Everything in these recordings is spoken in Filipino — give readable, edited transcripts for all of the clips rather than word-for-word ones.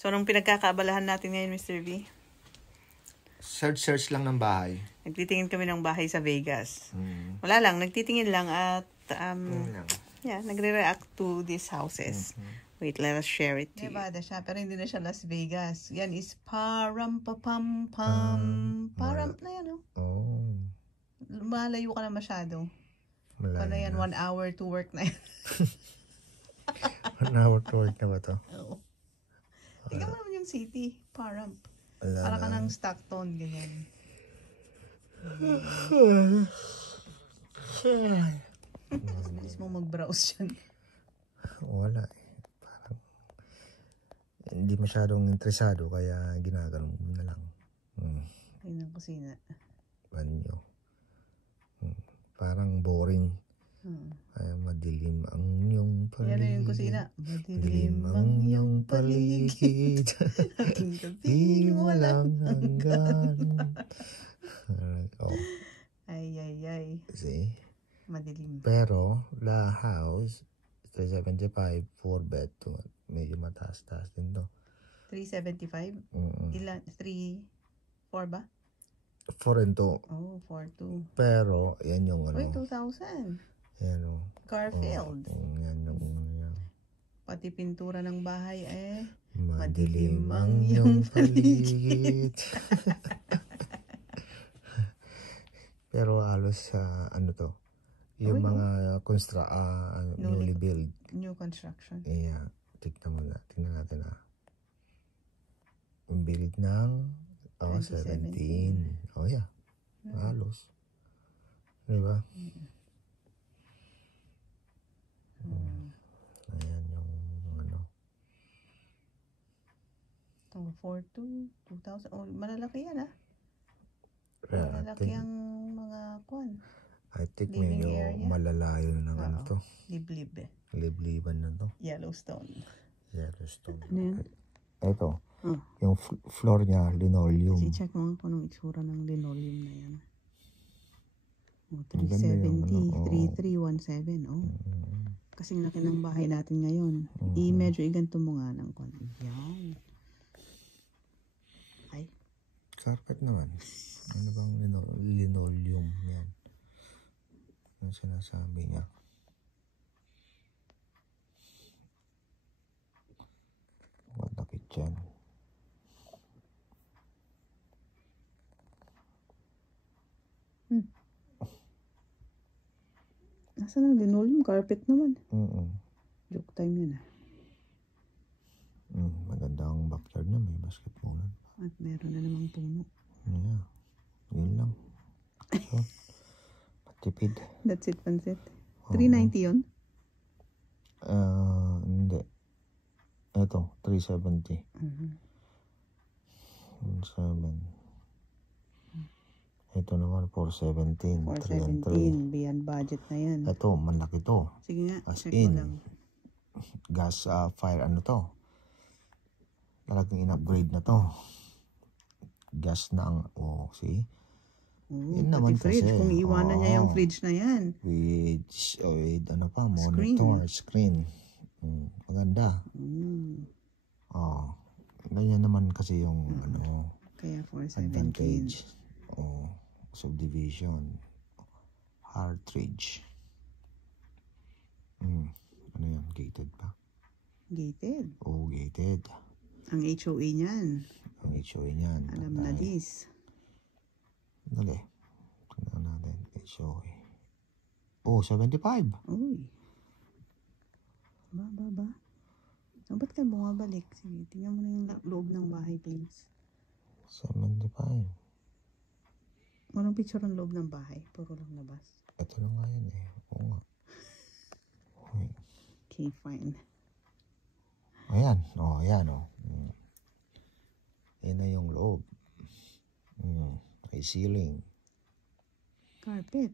So, anong pinagkakaabalahan natin ngayon, Mr. V? Search lang ng bahay. Nagtitingin kami ng bahay sa Vegas. Wala lang, nagtitingin lang at nagre-react to these houses. Wait, let us share it to you. Nevada siya, pero hindi na siya Las Vegas. Yan is Param-pa-pam-pam. Param na yan, oh. Oh. Malayo ka na masyado. Malayo na yan, 1 hour to work na yan. 1 hour to work na ba to? Oo. Tingnan mo naman yung city, Param. Para ka ng Stockton, ganyan. Bilis mo mag-browse yan. Wala eh. Parang hindi masyadong interesado kaya ginaganon mo na lang. Ayun ang kusina. Banyo. Parang boring. Ay, madilim ang iyong paligid. Yan na yung kusina. Madilim ang iyong paligid. Aking gabing walang hanggan. Ay. See? Madilim. Pero, the house, 375, 4 bed to. Medyo mataas-taas din to. 375? Ilan? 4 ba? 4 and 2. Oh, 4-2. Pero, yan yung ano. Uy, 2,000. Yan o. Garfield. Yan yung. Pati pintura ng bahay madilim ang iyong paligid. Pero halos ano to. Yung mga newly build. New construction. Yeah. Tingnan natin Yung build ng 17. Oh yeah. Halos. Diba? Ayan yung ano. 4-2, 2,000. Oh, malalaki yan malalaki ang mga kwan. I think medyo malalayo na ng ano to. Libliban na to. Yellowstone. Ano yan? Ito. Yung floor niya, linoleum. I-check mo kung anong itsura ng linoleum na yan. 370, 3317. Kasing laki ng bahay natin ngayon. Medyo iganto mo nga ng kwan. Yan. Ay. Carpet naman. Ano bang linoleum yan? Ano sinasabi niya? What the kitchen? Nasaan ang linoleum? Carpet naman. Joke time yun Maganda ang backyard na may basketballan. At meron na namang puno. Yeah. Yun lang. So, matipid. That's it, pansit. 390 yun? Hindi. Ito, 370. 7. Ito naman, 417. 417. Beyond budget na yan. Ito, malaki to. Sige nga, as check in, mo lang. Gas fire, ano to? Talagang in-upgrade na to. Gas na ang, see? Yun naman fridge. Kasi, kung iwanan niya yung fridge na yan. With ano pa, monitor, screen. Maganda. Ganyan naman kasi yung ano, kaya 417. advantage. Subdivision. Hartridge. Ano yan? Gated pa? Gated? Gated. Ang HOA niyan. Alam na this. Dali. Tingnan natin. HOA. 75. Uy. Ba? Ba't ka bumabalik? Sige, tingnan mo na yung loob ng bahay, please. 75. Walang picture ang loob ng bahay. Puro lang labas. Ito na nga yan Oo nga. Okay, fine. Ayan. Ayan Yan na yung loob. May ceiling. Carpet.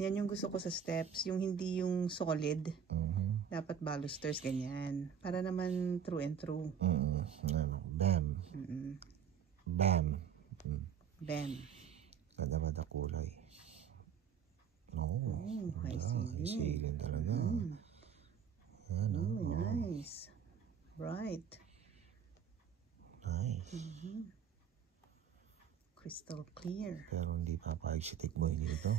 Yan yung gusto ko sa steps. Yung hindi yung solid. Dapat balusters, ganyan. Para naman true and true. Bam. Bam. Bam. Ganda kulay. High ceiling. High ceiling talaga. Crystal clear. Pero hindi papayag si Tikboy dito.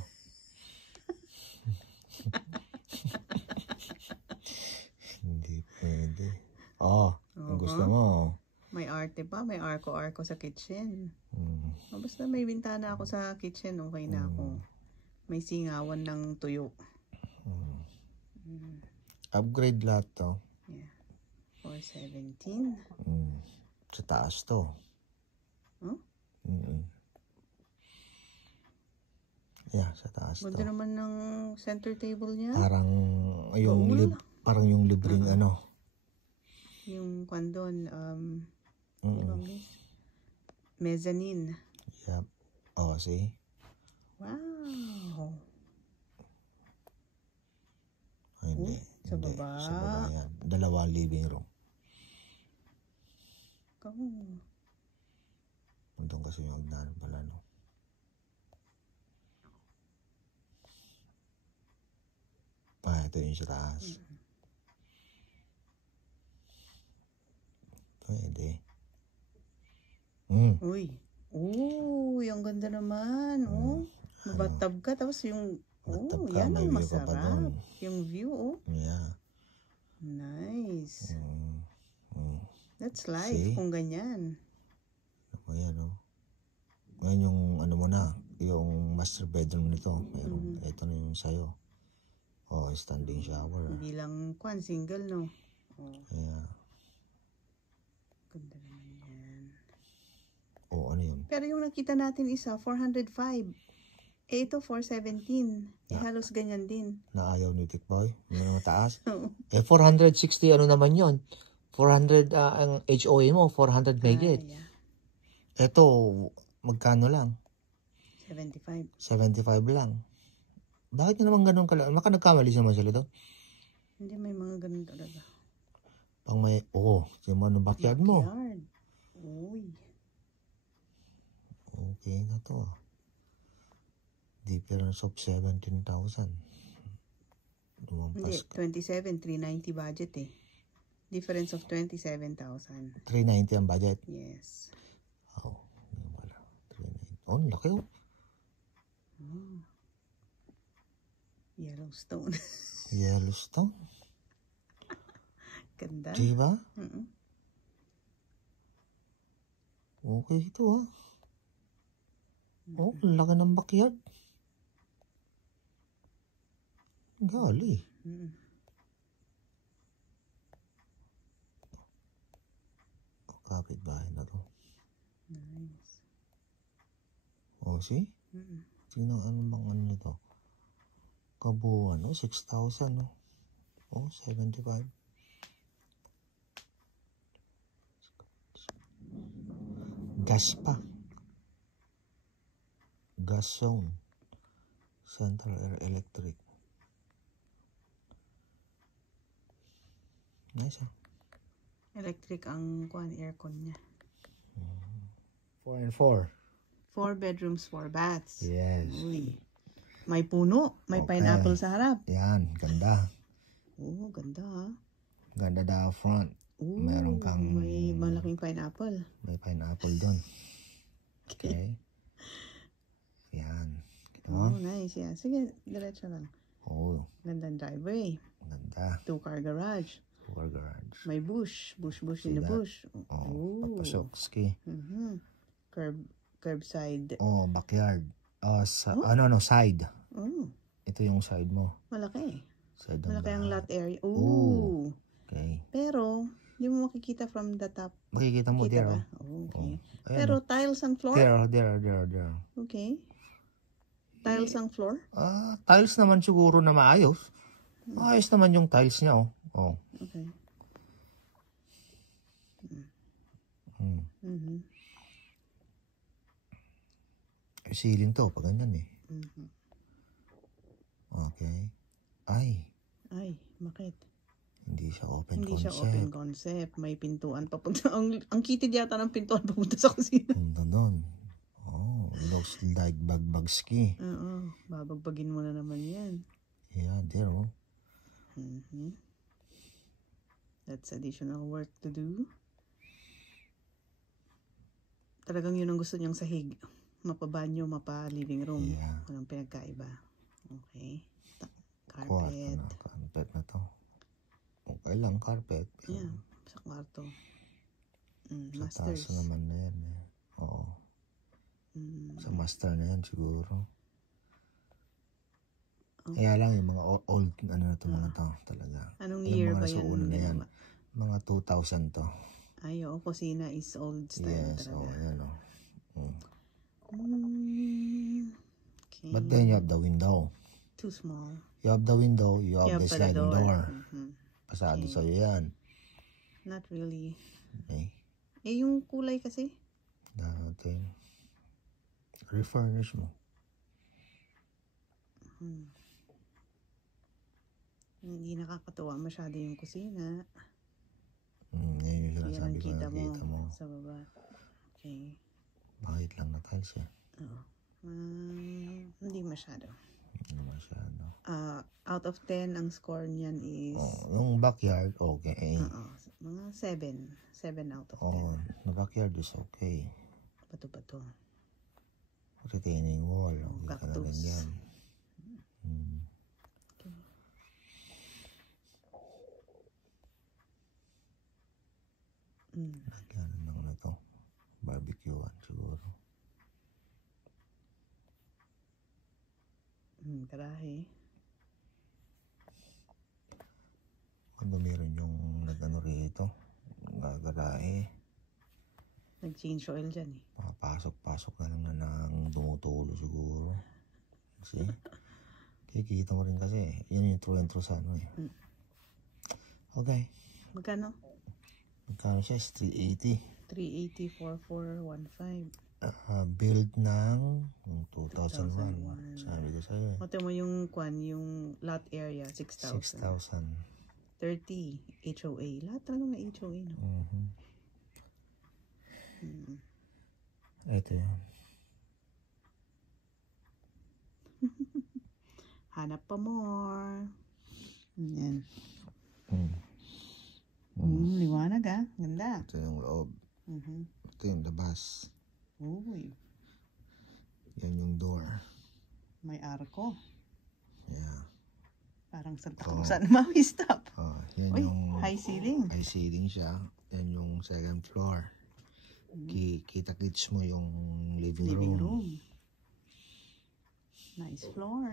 Hindi pwede. Kung gusto mo. May arte pa, may arko-arko sa kitchen. Mm. Basta may bintana ako sa kitchen, okay na ako. May singawan ng tuyo. Upgrade lahat to. Yeah. 417. Sa taas to. Huh? Yeah, sa taas to. Ganda naman ng center table niya. Parang yung libreng ano. Yung kwandon, mezzanine. Yep. See? Wow. Hindi. Sa baba. Sa baba yan. 2 living room. Doon kasi yung hagdanan pala, no? Ito yung sa taas. Pwede. Uy, ang ganda naman. Mabatab ka, tapos yung, yan ang masarap. Yung view, Yeah. Nice. That's life, kung ganyan. Ayan, Ngayon yung ano mo na, yung master bedroom nito. Meron. Ito na yung sayo. Standing shower. Hindi lang single, no? Yeah. Ganda naman yan. Ano yun? Pero yung nakita natin isa, 405. Ito, 417. Halos ganyan din. Na ayaw ni Tikboy? Yung mataas? 460 ano naman yun? 400 ang HOA mo, 400 megit. Yeah. Ito, magkano lang? 75. 75 lang. Bakit naman ganun kalaki? Maka nagkamali naman sila doon? Hindi, may mga ganun talaga. Pang may, yung ano backyard mo. Uy. Okay na to. Difference of 17,000. Hindi, 27,390 budget eh. Difference of 27,000. 390 ang budget? Yes. Hindi wala. 390. Laki Yellowstone. Yellowstone? Ganda. Diba? Okay ito laki ng backyard. Gali. Kapit bahay na to. Nice. See? Tingnan ano bang ano nito? Kabuuan, 6,000, 75. Gas pa. Gas zone. Central Air Electric. Nice, Electric ang aircon niya. 4 and 4. 4 bedrooms, 4 baths. Yes. Uy. May puno. May pineapple sa harap. Yan, ganda. Ganda Ganda daw front. Meron kang... May malaking pineapple. May pineapple doon. Okay. Yan. Kita mo? Nice. Yeah. Sige, diretso lang. Gandang driveway. Ganda. 2-car garage. 2-car garage. May bush. Bush in the bush. Papasok. Ski. Curbside. Backyard. Side. Ito yung side mo. Malaki. Side Malaki ang lot area. Okay. Pero, hindi mo makikita from the top. Makikita mo there. Okay. Pero tiles ang floor? There. Okay. Tiles ang floor? Tiles naman siguro na maayos. Maayos naman yung tiles niya, Okay. Ceiling to, pag ganyan eh. Okay. Ay, bakit? hindi siya open Hindi concept. siya open concept. May pintuan papunta. Ang kitid yata ng pintuan papunta sa kusina. Doon. Looks like bagbag ski. Babagbagin mo na naman yan. Yeah, there That's additional work to do. Talagang yun ang gusto niyang sahig. Mapa-banyo, mapa-living room. Yeah. Anong pinagkaiba? Okay. Kwarto Carpet. na. Carpet na to. Okay lang, carpet. Yeah, sa kwarto. Sa Masters. taas naman na yan. Eh. Oo. Sa master na yan siguro. Kaya lang yung mga old, ano na to mga to talaga. Anong Yung year mga ba nasa yan? una na yan. Mga 2000 to. Ay, oo, kusina is old style Yes, talaga. yan o. Okay. But then you have the window. Too small. You have the window, you have the pala sliding door. Mhm. Pasado sa'yo yan. Not really. Okay. Yung kulay kasi. Dati. Refurnish mo. Hindi nakakatuwa masyado yung kusina. Yan yung Yan ang sinasabi ko kita nakita mo. sa baba. Okay. Bakit lang na tiles yan? Oo. Hindi masyado. Hindi masyado. Out of 10, ang score niyan is Yung backyard, okay. mga 7. 7 out of 10. The backyard is okay. Bato-bato. Retaining wall, okay ka na rin Cactus. yan. Okay. Lagyan ng ano to. Barbecuean siguro. Garahe. Kung meron yung nag-ano rito, gagarahe. Nag-change oil dyan eh. Papasok-pasok na lang na ng dumutulo siguro. See? Kikita mo rin kasi. Yan yung true intro sa ano eh. Okay. Magkano? Magkano siya? 380. 380-4415. Build ng 2001. Sabi ko sa'yo eh. Mata mo yung yung lot area, 6,000. 6,000. 30 HOA. Lahat talaga may HOA, no? Ito yan. Hanap pa more. Yan. Liwanag ah. Ganda. Ito yung loob. Ito yung labas. Uy. Yan yung door. May arko. Yeah. Parang Santa Cruz. Mami, stop. Yan Uy, yung high ceiling. high ceiling siya. Yan yung second floor. Kita-kits mo yung living room. Nice floor.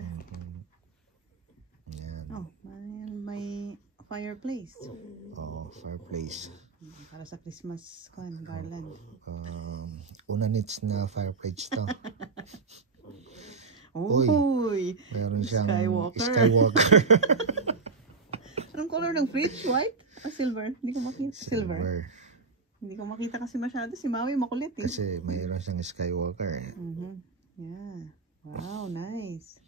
Yan. May fireplace. Fireplace. Para sa Christmas garland. Una needs na fireplace to. Uy! Meron siyang Skywalker. Anong color ng fridge? White? Silver? Hindi ko makita. Silver. Hindi ko makita kasi masyado. Si Maui makulit eh. Kasi mayroon siyang Skywalker. Yeah. Wow, nice.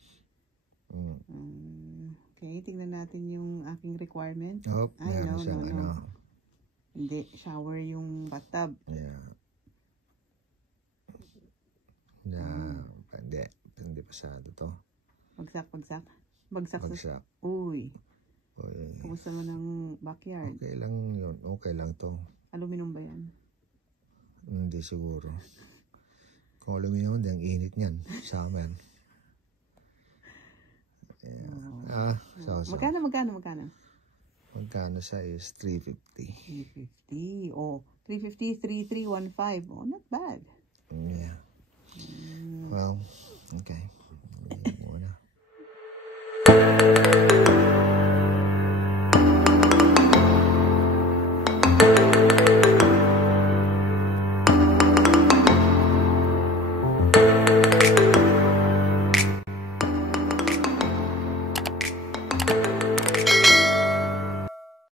Okay, tingnan natin yung aking requirement. Meron siyang ano. Hindi, shower yung bathtub. Yeah. Hindi pasado to. Bagsak. Bagsak. Uy. Kumusta mo ng backyard? Okay lang yun. Okay lang to. Aluminum ba yan? Hindi siguro. Kung aluminum, hindi ang init niyan. Summer. Yeah. Magkano? Magkano siya is 350. 350. 350, 3315. Not bad. Yeah. Well, okay.